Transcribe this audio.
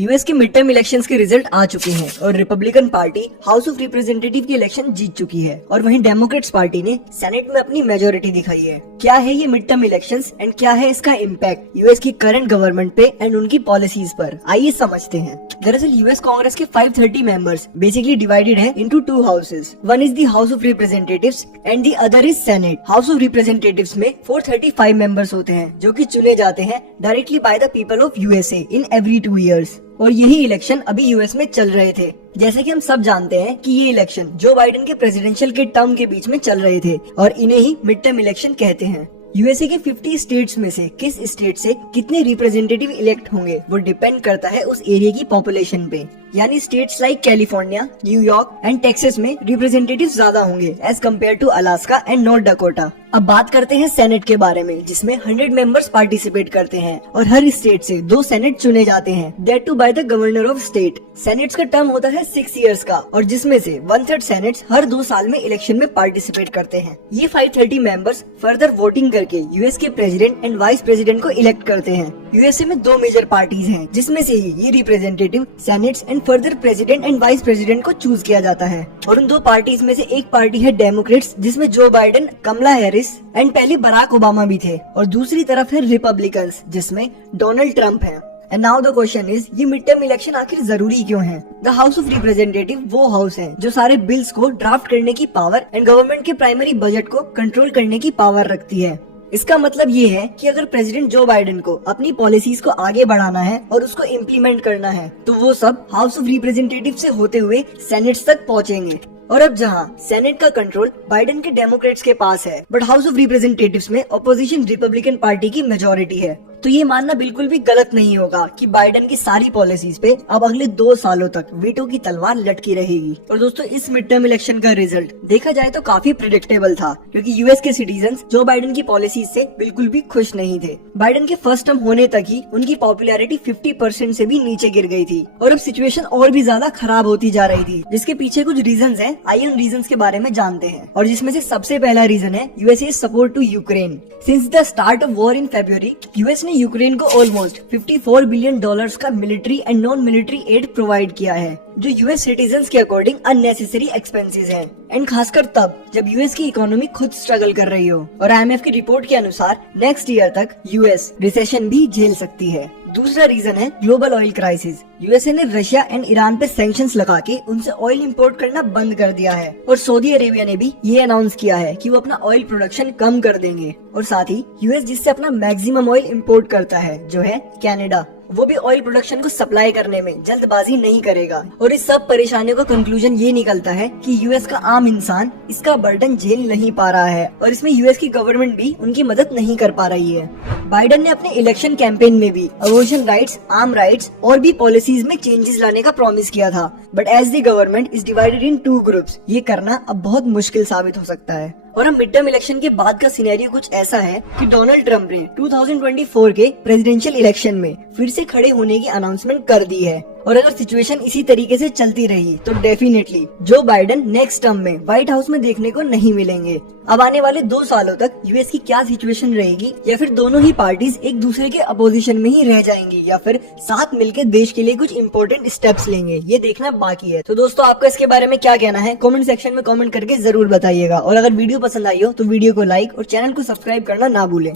US के mid term elections के result आ चुके हैं और Republican party house of representative की इलेक्शन जीत चुकी है और वहीं डेमोक्रेट्स पार्टी ने सेनेट में अपनी मेजोरिटी दिखाई है। क्या है ये मिड टर्म इलेक्शंस एंड क्या है इसका इम्पैक्ट यूएस की करंट गवर्नमेंट पे एंड उनकी पॉलिसीज पर, आइए समझते हैं। दरअसल यूएस कांग्रेस के 530 मेंबर्स बेसिकली डिवाइडेड है into 2 houses. One is the House of representatives and the other is senate. House of representatives में 435 मेंबर्स होते हैं जो कि चुने जाते हैं directly by the people of USA in every 2 years। और यही इलेक्शन अभी यूएस में चल रहे थे। जैसे कि हम सब जानते हैं कि ये इलेक्शन जो बाइडेन के प्रेसिडेंशियल के टर्म के बीच में चल रहे थे और इन्हें ही मिड टर्म इलेक्शन कहते हैं। यूएसए के 50 स्टेट्स में से किस स्टेट से कितने रिप्रेजेंटेटिव इलेक्ट होंगे वो डिपेंड करता है उस एरिया की पॉपुलेशन पे। यानी states like California, New York and Texas में रिप्रेजेंटेटिव ज्यादा होंगे as compare to Alaska and North Dakota. अब बात करते हैं सेनेट के बारे में, जिसमें 100 मेंबर्स पार्टिसिपेट करते हैं और हर स्टेट से 2 सेनेट चुने जाते हैं, that too by the governor of state. Senates का टर्म होता है 6 years का और जिसमें से 1/3 सेनेट्स हर 2 साल में इलेक्शन में पार्टिसिपेट करते हैं। ये 530 मेंबर्स फर्दर वोटिंग करके यूएस के प्रेसिडेंट एंड वाइस प्रेसिडेंट को इलेक्ट करते हैं। यूएसए में 2 मेजर पार्टीज हैं, जिसमें से ही ये representative, senates and further president and vice president को चूज किया जाता है। और उन 2 पार्टीज में से एक पार्टी है डेमोक्रेट्स, जिसमें Joe Biden, Kamala Harris and पहले बराक ओबामा भी थे, और दूसरी तरफ है रिपब्लिकन्स, जिसमें डोनाल्ड ट्रंप है। And now the question is, ये मिड टर्म इलेक्शन आखिर जरूरी क्यों है? द हाउस ऑफ रिप्रेजेंटेटिव वो हाउस है जो सारे बिल्स को ड्राफ्ट करने की पावर एंड गवर्नमेंट के प्राइमरी बजट को कंट्रोल करने की पावर रखती है। इसका मतलब ये है कि अगर प्रेसिडेंट जो बाइडेन को अपनी पॉलिसीज को आगे बढ़ाना है और उसको इम्प्लीमेंट करना है तो वो सब हाउस ऑफ रिप्रेजेंटेटिव से होते हुए सेनेट तक पहुँचेंगे। और अब जहां सेनेट का कंट्रोल बाइडेन के डेमोक्रेट्स के पास है, बट हाउस ऑफ रिप्रेजेंटेटिव्स में अपोजिशन रिपब्लिकन पार्टी की मेजोरिटी है, तो ये मानना बिल्कुल भी गलत नहीं होगा कि बाइडेन की सारी पॉलिसीज पे अब अगले 2 सालों तक वीटो की तलवार लटकी रहेगी। और दोस्तों, इस मिड टर्म इलेक्शन का रिजल्ट देखा जाए तो काफी प्रिडिक्टेबल था, क्योंकि यूएस के सिटीजन्स जो बाइडेन की पॉलिसीज से बिल्कुल भी खुश नहीं थे। बाइडेन के फर्स्ट टर्म होने तक ही उनकी पॉपुलैरिटी 50% से भी नीचे गिर गई थी और अब सिचुएशन और भी ज्यादा खराब होती जा रही थी, जिसके पीछे कुछ रीजंस हैं। आइए उन रीजंस के बारे में जानते हैं। और जिसमें से सबसे पहला रीजन है USA support to Ukraine. Since the start of war in February, US ने यूक्रेन को ऑलमोस्ट $54 बिलियन का military and non military aid provide किया है, जो यूएस सिटीजन्स के अकॉर्डिंग अननेसेसरी एक्सपेंसेस हैं, एंड खासकर तब जब यूएस की इकोनॉमी खुद स्ट्रगल कर रही हो। और आईएमएफ की रिपोर्ट के अनुसार नेक्स्ट ईयर तक यूएस रिसेशन भी झेल सकती है। दूसरा रीजन है ग्लोबल ऑयल क्राइसिस। यूएसए ने रशिया एंड ईरान पे सैंक्शंस लगा के उनसे ऑयल इंपोर्ट करना बंद कर दिया है और सऊदी अरेबिया ने भी ये अनाउंस किया है कि वो अपना ऑयल प्रोडक्शन कम कर देंगे। और साथ ही यूएस जिससे अपना मैक्सिमम ऑयल इंपोर्ट करता है, जो है कनाडा, वो भी ऑयल प्रोडक्शन को सप्लाई करने में जल्दबाजी नहीं करेगा। और इस सब परेशानियों का कंक्लूजन ये निकलता है कि यूएस का आम इंसान इसका बर्डन झेल नहीं पा रहा है और इसमें यूएस की गवर्नमेंट भी उनकी मदद नहीं कर पा रही है। बाइडेन ने अपने इलेक्शन कैंपेन में भी अबॉर्शन राइट्स, आर्म राइट्स और भी पॉलिसीज में चेंजेस लाने का प्रॉमिस किया था, but as the government is divided in 2 groups, ये करना अब बहुत मुश्किल साबित हो सकता है। और हम मिड टर्म इलेक्शन के बाद का सिनेरियो कुछ ऐसा है कि डोनाल्ड ट्रंप ने 2024 के प्रेसिडेंशियल इलेक्शन में फिर से खड़े होने की अनाउंसमेंट कर दी है। और अगर सिचुएशन इसी तरीके से चलती रही तो definitely Joe Biden next term में व्हाइट हाउस में देखने को नहीं मिलेंगे। अब आने वाले 2 सालों तक यूएस की क्या सिचुएशन रहेगी, या फिर दोनों ही पार्टीज एक दूसरे के अपोजिशन में ही रह जाएंगी, या फिर साथ मिलकर देश के लिए कुछ इंपॉर्टेंट स्टेप्स लेंगे, ये देखना बाकी है। तो दोस्तों, आपका इसके बारे में क्या कहना है कमेंट सेक्शन में कमेंट करके जरूर बताइएगा। और अगर वीडियो पसंद आई हो तो वीडियो को लाइक और चैनल को सब्सक्राइब करना ना भूलें।